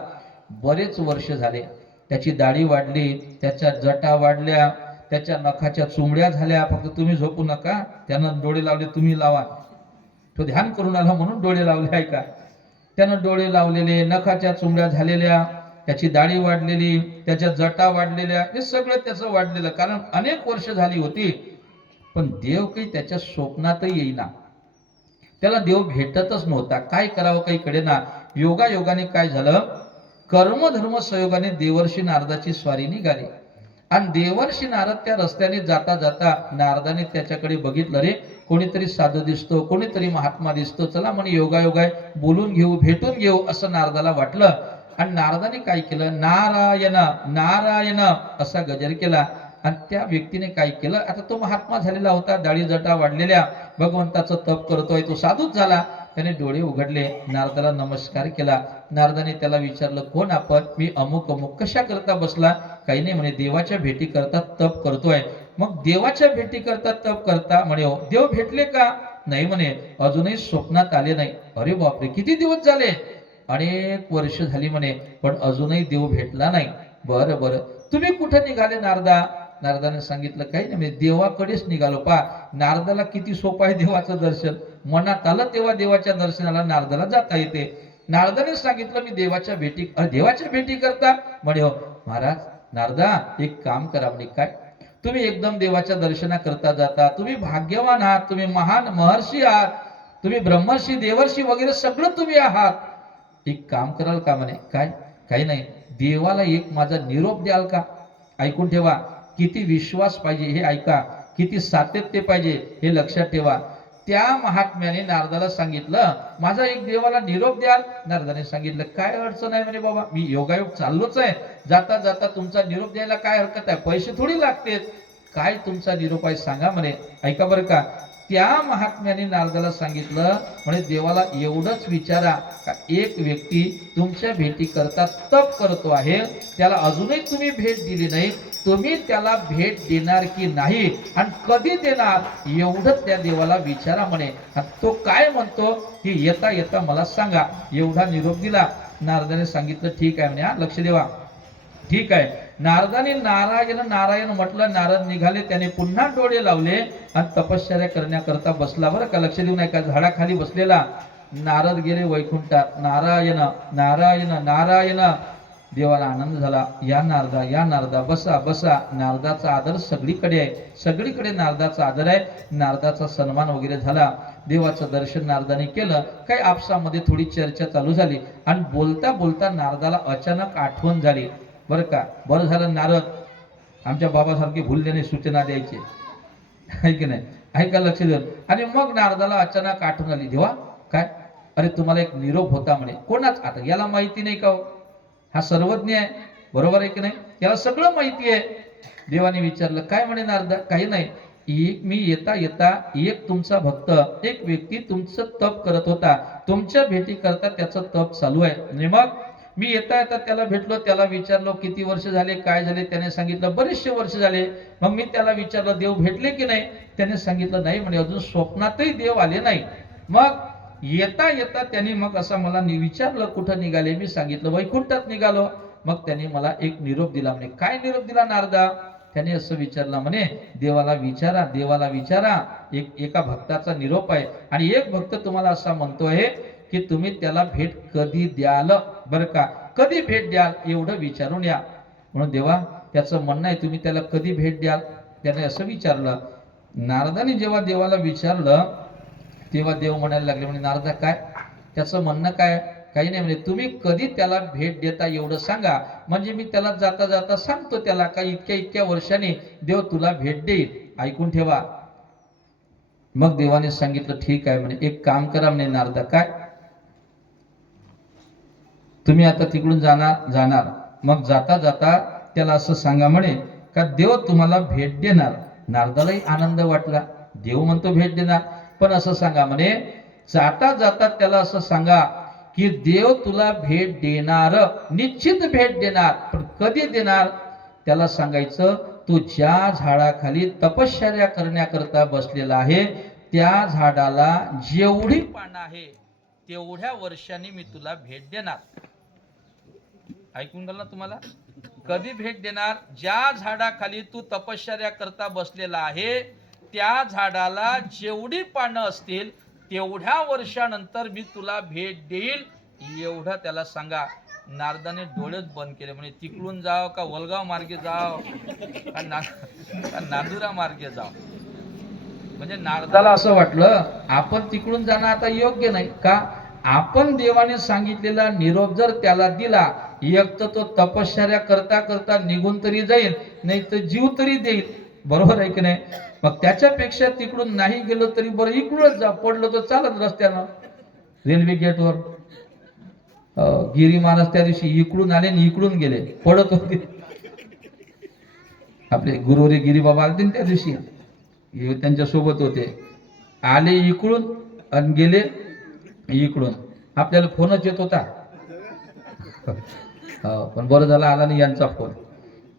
बरेच वर्ष झाले. त्याची दाढी वाढली, त्याच्या जटा वाढल्या, त्याच्या नखाच्या चुमड्या झाल्या. फक्त तुम्ही झोपू नका, त्यानं डोळे लावले, तुम्ही लावा. तो ध्यान करून आला म्हणून डोळे लावले. आहे का, त्यानं डोळे लावलेले, नखाच्या चुमड्या झालेल्या, त्याची दाढी वाढलेली, त्याच्या जटा वाढलेल्या, हे सगळं त्याचं वाढलेलं, कारण अनेक वर्ष झाली होती. पण देव काही त्याच्या स्वप्नातही येईना, त्याला देव भेटतच नव्हता. काय करावं काही कळेना. योगायोगाने काय झालं, कर्मधर्म संयोगाने देवर्षी नारदाची स्वारी निघाली, आणि देवर्षी नारद त्या रस्त्याने जाता जाता नारदाने त्याच्याकडे बघितलं, रे कोणीतरी साधू दिसतो, कोणीतरी महात्मा दिसतो, चला म्हणे योगायोगाय बोलून घेऊ, भेटून घेऊ असं नारदाला वाटलं. आणि नारदाने काय केलं, नारायण नारायण असा गजर केला. आणि त्या व्यक्तीने काय केलं, आता तो महात्मा झालेला होता, दाढी जटा वाढलेल्या, भगवंताचं तप करतोय, तो साधूच झाला. त्याने डोळे उघडले, नारदाला नमस्कार केला. नारदाने त्याला विचारलं, कोण आपण? मी अमुक अमुक. कशा करता बसला? काही नाही म्हणे, देवाच्या भेटी करता तप करतोय. मग देवाच्या भेटी करता तप करता म्हणे, हो देव भेटले का? नाही म्हणे, अजूनही स्वप्नात आले नाही. अरे बापरे, किती दिवस झाले? अनेक वर्ष झाली म्हणे, पण अजूनही देव भेटला नाही. बरं बरं, तुम्ही कुठे निघाले नारदा? नारदाने सांगितलं, काही नाही, देवाकडेच निघालो. पा नारदाला किती सोपं आहे देवाचं दर्शन, मनात आलं तेव्हा देवाच्या दर्शनाला नारदाला जाता येते. नारदाने सांगितलं, मी देवाच्या भेटी. देवाच्या भेटी करता म्हणे, हो महाराज. नारदा एक काम करा म्हणे, काय? तुम्ही एकदम देवाच्या दर्शना करता जाता, तुम्ही भाग्यवान आहात, तुम्ही महान महर्षी आहात, तुम्ही ब्रह्मर्षी देवर्षी वगैरे सगळं तुम्ही आहात. एक काम कराल का म्हणे? काय? काही नाही, देवाला एक माझा निरोप द्याल का? ऐकून ठेवा, किती विश्वास पाहिजे हे ऐका, किती सातत्य पाहिजे हे लक्षात ठेवा. त्या महात्म्याने नारदाला सांगितलं, माझा एक देवाला निरोप द्याल? नारदाने सांगितलं, काय अडचण आहे म्हणे बाबा, मी योगायोग चाललोच आहे, जाता जाता तुमचा निरोप द्यायला काय हरकत आहे, पैसे थोडी लागतेत, काय तुमचा निरोप आहे सांगा म्हणे. ऐका बरं का, त्या महात्म्याने नारदाला सांगितलं म्हणे, देवाला एवढंच विचारा का एक व्यक्ती तुमच्या भेटी करता तप करतो आहे, त्याला अजूनही तुम्ही भेट दिली नाही, तुम्ही त्याला भेट देणार की नाही आणि कधी देणार, एवढं त्या देवाला विचारा म्हणे. तो काय म्हणतो की येता येता मला सांगा. एवढा निरोप दिला. नारदाने सांगितलं, ठीक आहे म्हणे, हा लक्ष देवा, ठीक आहे. नारदाने नारायण नारायण म्हटलं, नारद निघाले, त्याने पुन्हा डोळे लावले आणि तपश्चर्या करण्याकरता बसला. बरं का, लक्ष देऊ नका, झाडाखाली बसलेला. नारद गेले वैकुंठात. नारायण नारायण नारायण. देवाला आनंद झाला. या नारदा, या नारदा, बसा बसा. नारदाचा आदर सगळीकडे आहे, सगळीकडे नारदाचा आदर आहे. नारदाचा सन्मान वगैरे झाला. देवाचं दर्शन नारदाने केलं. काही आपसामध्ये थोडी चर्चा चालू झाली आणि बोलता बोलता नारदाला अचानक आठवण झाली. बरं का, बरं झालं नारद आमच्या बाबासारखे भुलल्याने सूचना द्यायचे, आहे की नाही, ऐका लक्ष देऊन. आणि मग नारदाला अचानक आठवण आली, देवा काय, अरे तुम्हाला एक निरोप होता म्हणे. कोणाच? आता याला माहिती नाही का हो, हा सर्वज्ञ आहे, बरोबर आहे की नाही, याला सगळं माहिती आहे. देवाने विचारलं, काय म्हणे नारदा? काही नाही, मी येता येता एक तुमचा भक्त, एक व्यक्ती तुमचं तप करत होता, तुमच्या भेटी करता त्याचं तप चालू आहे. आणि मग मी येता येता त्याला भेटलो, त्याला विचारलो किती वर्ष झाले, काय झाले, त्याने सांगितलं बरेचसे वर्ष झाले. मग मी त्याला विचारलं, देव भेटले की नाही? त्याने सांगितलं नाही म्हणे, अजून स्वप्नातही देव आले नाही. मग येता येता त्यांनी मग असं मला विचारलं, कुठं निघाले? मी सांगितलं वैकुंठात निघालो. मग त्याने मला एक निरोप दिला म्हणे. काय निरोप दिला नारदा? त्याने असं विचारलं म्हणे, देवाला विचारा, देवाला विचारा, एका भक्ताचा निरोप आहे आणि एक भक्त तुम्हाला असा म्हणतोय की तुम्ही त्याला भेट कधी द्याल, बरं का, कधी भेट द्याल एवढं विचारून या. म्हणून देवा त्याचं म्हणणं आहे तुम्ही त्याला कधी भेट द्याल, त्याने असं विचारलं. नारदाने जेव्हा देवाला विचारलं तेव्हा देव म्हणायला लागले म्हणे, नारदा काय, त्याचं म्हणणं काय? काही नाही म्हणे, तुम्ही कधी त्याला भेट देता एवढं सांगा, म्हणजे मी त्याला जाता जाता सांगतो त्याला का इतक्या इतक्या वर्षांनी देव तुला भेट देईल. ऐकून ठेवा. मग देवाने सांगितलं, ठीक आहे म्हणे, एक काम करा म्हणे नारदा. काय? तुम्ही आता तिकडून जाणार, मग जाता जाता त्याला असं सांगा म्हणे का देव तुम्हाला भेट देणार. नारदालाही आनंद वाटला, देव म्हणतो भेट देणार, पण असं सांगा म्हणे, जाता जाता त्याला असं सांगा की देव तुला भेट देणार, निश्चित भेट देणार, पण कधी देणार त्याला सांगायचं, तू ज्या झाडाखाली तपश्चर्या करण्याकरता बसलेला आहे त्या झाडाला जेवढी पानं आहे तेवढ्या वर्षांनी मी तुला भेट देणार. ऐकून झालं तुम्हाला? कधी भेट देणार? ज्या झाडाखाली तू तपश्चर्या करता बसलेला आहे त्या झाडाला जेवढी पानं असतील तेवढ्या वर्षानंतर मी तुला भेट देईल, एवढं त्याला सांगा. नारदाने डोळेच बंद केले. म्हणे तिकडून जाव का वलगाव मार्गे जाव का नांदुरा मार्गे जाव. म्हणजे नारदाला असं वाटलं आपण तिकडून जाणं आता योग्य नाही का, आपण देवाने सांगितलेला निरोप जर त्याला दिला, एक तर तो तपश्चर्या करता करता निघून तरी जाईल, नाही तर जीव तरी देईल, बरोबर आहे की नाही. मग त्याच्यापेक्षा तिकडून नाही गेलो तरी बरं इकडूनच जा, पडलो तर चालत रस्त्यानं रेल्वे गेटवर. गिरी महाराज त्या दिवशी इकडून आले आणि इकडून गेले, पडत होते. आपले गुरुवारी गिरी बाबा आले त्या दिवशी, त्यांच्या सोबत होते, आले इकडून आणि गेले इकडून. आपल्याला फोनच येत होता, पण बरं झालं आला नाही यांचा फोन.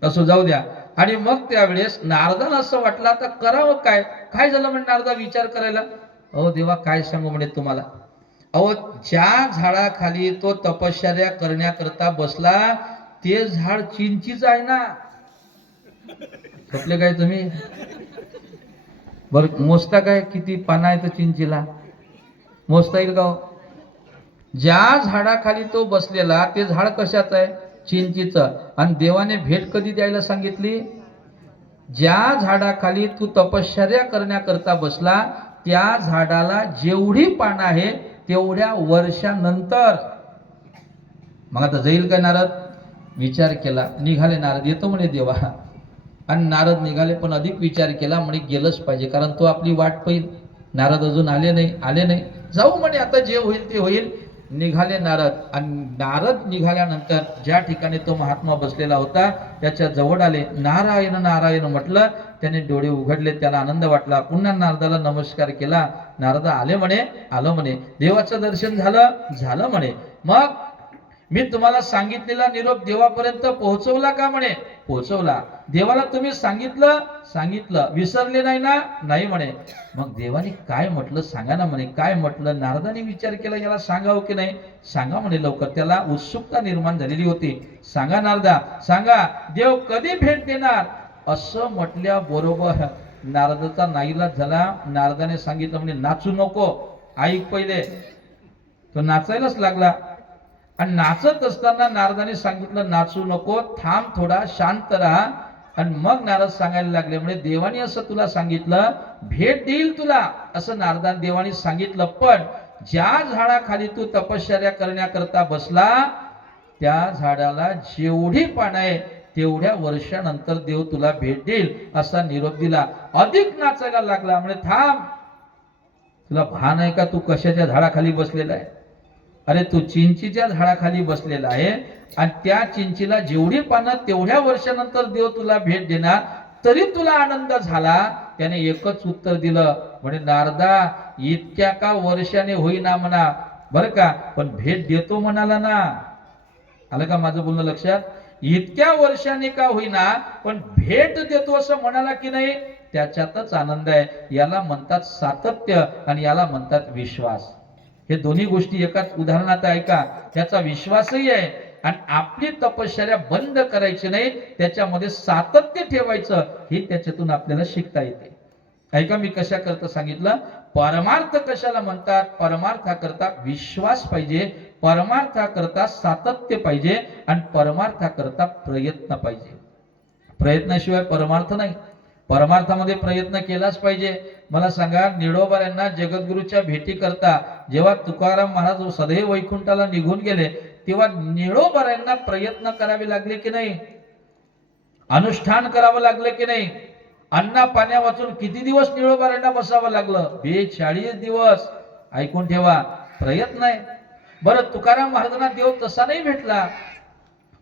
असं जाऊ द्या. आणि मग त्यावेळेस नारदाला असं वाटलं आता करावं काय. काय झालं म्हणजे नारदा विचार करायला, अहो देवा काय सांगू म्हणे तुम्हाला, अहो ज्या झाडाखाली तो तपश्चर्या करण्याकरता बसला ते झाड चिंचीच आहे ना. झोपले काय तुम्ही? बरं मोजता काय किती पानं आहेत चिंचीला, मोजता येईल का? ज्या झाडाखाली तो बसलेला ते झाड कशाचं आहे? चिंचीचं. आणि देवाने भेट कधी द्यायला सांगितली? ज्या झाडाखाली तू तपश्चर्या करण्याकरता बसला त्या झाडाला जेवढी पानं आहे तेवढ्या वर्षानंतर. मग आता जाईल काय नारद? विचार केला, निघाले नारद, येतो म्हणे देवा. आणि नारद निघाले, पण अधिक विचार केला, म्हणे गेलंच पाहिजे, कारण तो आपली वाट पाहिल. नारद अजून आले नाही. जाऊ म्हणे, आता जे होईल ते होईल. निघाले नारद. आणि नारद निघाल्यानंतर ज्या ठिकाणी तो महात्मा बसलेला होता त्याच्या जवळ आले. नारायण नारायण म्हटलं. त्याने डोळे उघडले, त्याला आनंद वाटला. पुन्हा नारदाला नमस्कार केला. नारद आले म्हणे, आलं म्हणे. देवाचं दर्शन झालं म्हणे. मग मी तुम्हाला सांगितलेला निरोप देवापर्यंत पोहोचवला का म्हणे? पोहोचवला. देवाला तुम्ही सांगितलं, विसरले नाही ना? नाही म्हणे. मग देवाने काय म्हटलं सांगा ना म्हणे. काय म्हटलं? नारदाने विचार केला, याला सांगावं की नाही? सांगा म्हणे लवकर. त्याला उत्सुकता निर्माण झालेली होती. सांगा नारदा, सांगा, देव कधी भेट देणार? असं म्हटल्याबरोबर नारदाचा नाईलाज झाला. नारदाने सांगितलं म्हणे, नाचू नको, ऐक पहिले. तो नाचायलाच लागला. आणि नाचत असताना नारदाने सांगितलं, नाचू नको, थांब, थोडा शांत राहा. आणि मग नारद सांगायला लागले म्हणे, देवाने असं तुला सांगितलं, भेट देईल तुला, असं नारदाने देवाने सांगितलं. पण ज्या झाडाखाली तू तपश्चर्या करण्याकरता बसला त्या झाडाला जेवढी पानं आहे तेवढ्या वर्षानंतर देव तुला भेट देईल, असा निरोप दिला. अधिक नाचायला लागला. म्हणे, थांब, तुला भान आहे का तू कशाच्या झाडाखाली बसलेला आहे? अरे तू चिंचीच्या झाडाखाली बसलेला आहे आणि त्या चिंचीला जेवढी पानं तेवढ्या वर्षानंतर देव तुला भेट देणार, तरी तुला आनंद झाला. त्याने एकच उत्तर दिलं म्हणे, नारदा, इतक्या का वर्षाने होईना म्हणा बरं का, पण भेट देतो म्हणाला ना. आलं का माझं बोलणं लक्षात? इतक्या वर्षाने का होईना पण भेट देतो असं म्हणाला की नाही, त्याच्यातच आनंद आहे. याला म्हणतात सातत्य आणि याला म्हणतात विश्वास. हे दोन्ही गोष्टी एकाच उदाहरणात आहे का? त्याचा विश्वासही आहे आणि आपली तपश्चर्या बंद करायची नाही, त्याच्यामध्ये सातत्य ठेवायचं, हे त्याच्यातून आपल्याला शिकता येते. ऐका, मी कशा करता सांगितलं. परमार्थ कशाला म्हणतात? परमार्थाकरता विश्वास पाहिजे, परमार्थाकरता सातत्य पाहिजे आणि परमार्थाकरता प्रयत्न पाहिजे. प्रयत्नाशिवाय परमार्थ नाही. परमार्थामध्ये प्रयत्न केलाच पाहिजे. मला सांगा, निडोबाऱ्यांना जगद्गुरूच्या भेटी करता जेव्हा तुकाराम महाराज सदैव वैकुंठाला निघून गेले तेव्हा निडोबाऱ्यांना प्रयत्न करावे लागले की नाही? अनुष्ठान करावं लागलं की नाही? अन्ना पाण्या वाचून किती दिवस निडोबाऱ्यांना बसावं लागलं? 42 दिवस. ऐकून ठेवा, प्रयत्न आहे. बरं, तुकाराम महाराजांना देव तसा नाही भेटला.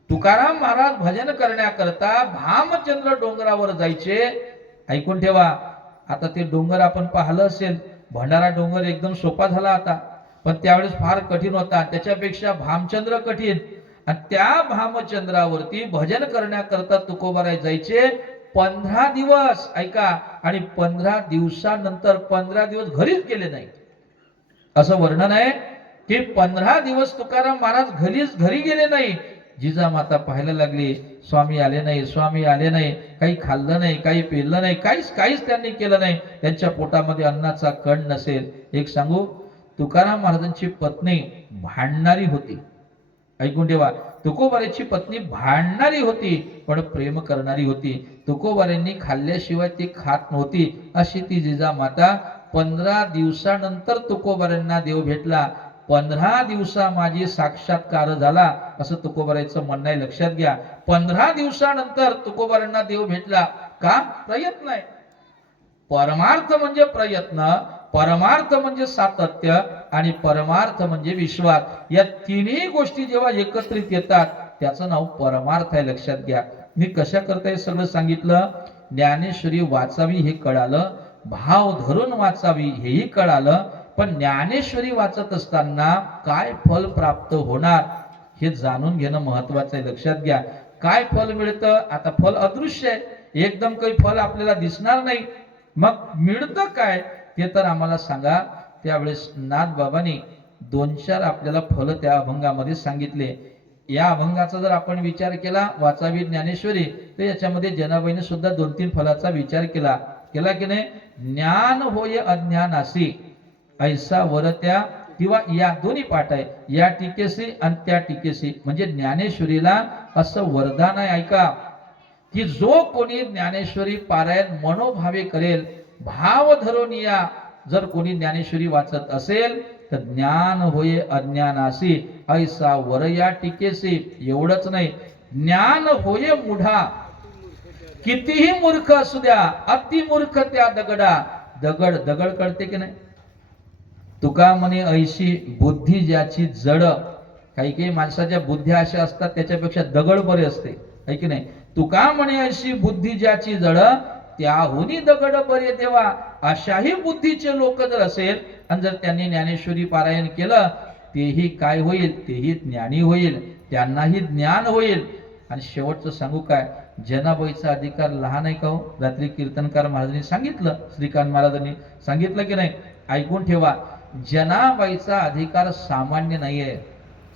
तुकाराम महाराज भजन करण्याकरता भामचंद्र डोंगरावर जायचे. ऐकून ठेवा, आता ते डोंगर आपण पाहिलं असेल, भंडारा डोंगर एकदम सोपा झाला आता, पण त्यावेळेस फार कठीण होता. त्याच्यापेक्षा भामचंद्र कठीण. आणि त्या भामचंद्रावरती भजन करण्याकरता तुकोबाराय जायचे 15 दिवस. ऐका, आणि 15 दिवसानंतर 15 दिवस घरीच गेले नाही. असं वर्णन आहे की 15 दिवस तुकाराम महाराज घरी गेले नाही. जिजामाता पाहायला लागली, स्वामी आले नाही, स्वामी आले नाही. काही खाल्लं नाही, काही पिल्लं नाही, काहीच त्यांनी केलं नाही. त्यांच्या पोटामध्ये अन्नाचा कण नसेल. एक सांगू, तुकाराम महाराजांची पत्नी भांडणारी होती. ऐकून ठेवा, तुकोबाराची पत्नी भांडणारी होती पण प्रेम करणारी होती. तुकोबारांनी खाल्ल्याशिवाय ती खात नव्हती. अशी ती जिजामाता. 15 दिवसानंतर तुकोबारांना देव भेटला. 15 दिवसा माझी साक्षात्कार झाला, असं तुकोबारायचं म्हणणं आहे. लक्षात घ्या, 15 दिवसानंतर तुकोबारांना देव भेटला. का? प्रयत्न आहे. परमार्थ म्हणजे प्रयत्न, परमार्थ म्हणजे सातत्य आणि परमार्थ म्हणजे विश्वास. या तिन्ही गोष्टी जेव्हा एकत्रित येतात त्याचं नाव परमार्थ आहे. लक्षात घ्या. मी कशा करता हे सगळं सांगितलं? ज्ञानेश्वरी वाचावी हे कळालं, भाव धरून वाचावी हेही कळालं, पण ज्ञानेश्वरी वाचत असताना काय फल प्राप्त होणार हे जाणून घेणं महत्वाचं आहे. लक्षात घ्या. काय फल मिळतं? आता फल अदृश्य आहे, एकदम काही फल आपल्याला दिसणार नाही. मग मिळतं काय ते तर आम्हाला सांगा. त्यावेळेस नाथबाबांनी 2-4 आपल्याला फल त्या अभंगामध्ये सांगितले. या अभंगाचा जर आपण विचार केला, वाचावी ज्ञानेश्वरी, तर याच्यामध्ये जनाबाईने सुद्धा 2-3 फलाचा विचार केला की नाही? ज्ञान होय अज्ञानासी ऐसा वरत्या, किंवा या दोन्ही पाठ आहे, या टीकेसी आणि त्या टीकेसी. म्हणजे ज्ञानेश्वरीला असं वरदान आहे. ऐका, की जो कोणी ज्ञानेश्वरी पारायण मनोभावे करेल, भाव धरून या जर कोणी ज्ञानेश्वरी वाचत असेल तर ज्ञान होय अज्ञानासी ऐसा वरया टिकेसी. एवढंच नाही, ज्ञान होय मुढा, कितीही मूर्ख असू द्या, अति मूर्ख त्या दगडा. दगड दगड कळते की नाही? तुका म्हणे ऐशी बुद्धी ज्याची जड. काही काही माणसाच्या बुद्ध्या अशा असतात त्याच्यापेक्षा दगड बरे असते, है की नाही? तुका म्हणे अशी बुद्धी ज्याची जड, त्याहुनी दगड बरे देवा. अशाही बुद्धीचे लोक जर असेल आणि जर त्यांनी ज्ञानेश्वरी पारायण केलं, तेही काय होईल? तेही ज्ञानी होईल, त्यांनाही ज्ञान होईल. आणि शेवटचं सांगू काय, जनाबाईचा अधिकार लहान आहे का हो? रात्री कीर्तनकार महाराजांनी सांगितलं, श्रीकांत महाराजांनी सांगितलं की नाही? ऐकून ठेवा, जनाबाईचा अधिकार सामान्य नाहीये.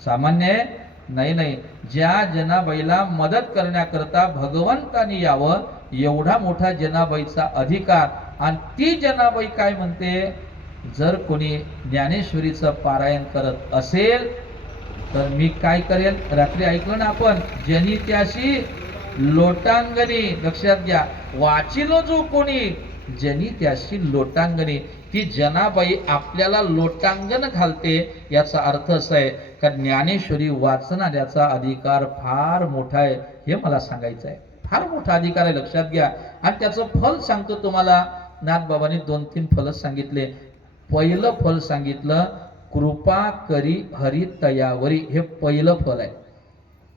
सामान्य नाही. ज्या जनाबाईला मदत करण्याकरता भगवंतानी यावं, एवढा मोठा जनाबाईचा अधिकार. आणि ती जनाबाई काय म्हणते, जर कोणी ज्ञानेश्वरीचं पारायण करत असेल तर मी काय करेल? रात्री ऐकलं ना आपण, जनी त्याशी लोटांगणी. लक्षात घ्या, वाचिलो जो कोणी, जनी त्याशी लोटांगणी. ती जनाबाई आपल्याला लोटांगण घालते. याचा अर्थ असा आहे का ज्ञानेश्वरी वाचणाऱ्याचा अधिकार फार मोठा आहे, हे मला सांगायचं आहे. फार मोठा अधिकार आहे, लक्षात घ्या. आणि त्याचं फल सांगतो तुम्हाला. नाथबाबांनी 2-3 फल सांगितले. पहिलं फल सांगितलं, कृपा करी हरी तयावरी. हे पहिलं फल आहे.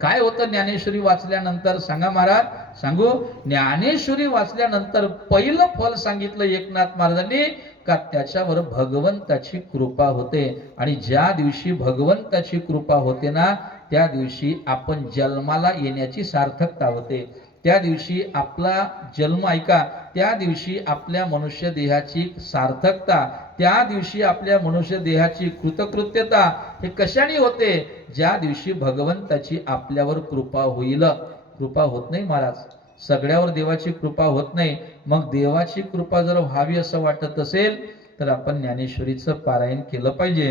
काय होतं ज्ञानेश्वरी वाचल्यानंतर? सांगा महाराज, सांगू. ज्ञानेश्वरी वाचल्यानंतर पहिलं फल सांगितलं एकनाथ महाराजांनी का त्याच्यावर भगवंताची कृपा होते. आणि ज्या दिवशी भगवंताची कृपा होते ना, त्या दिवशी आपण जन्माला येण्याची सार्थकता होते. त्या दिवशी आपला जन्म, ऐका, त्या दिवशी आपल्या मनुष्य देहाची सार्थकता, त्या दिवशी आपल्या मनुष्य देहाची कृतकृत्यता हे कशाने होते? ज्या दिवशी भगवंताची आपल्यावर कृपा होईल. कृपा होत नाही महाराज, सगळ्यावर देवाची कृपा होत नाही. मग देवाची कृपा जर व्हावी असं वाटत असेल तर आपण ज्ञानेश्वरीचं पारायण केलं पाहिजे.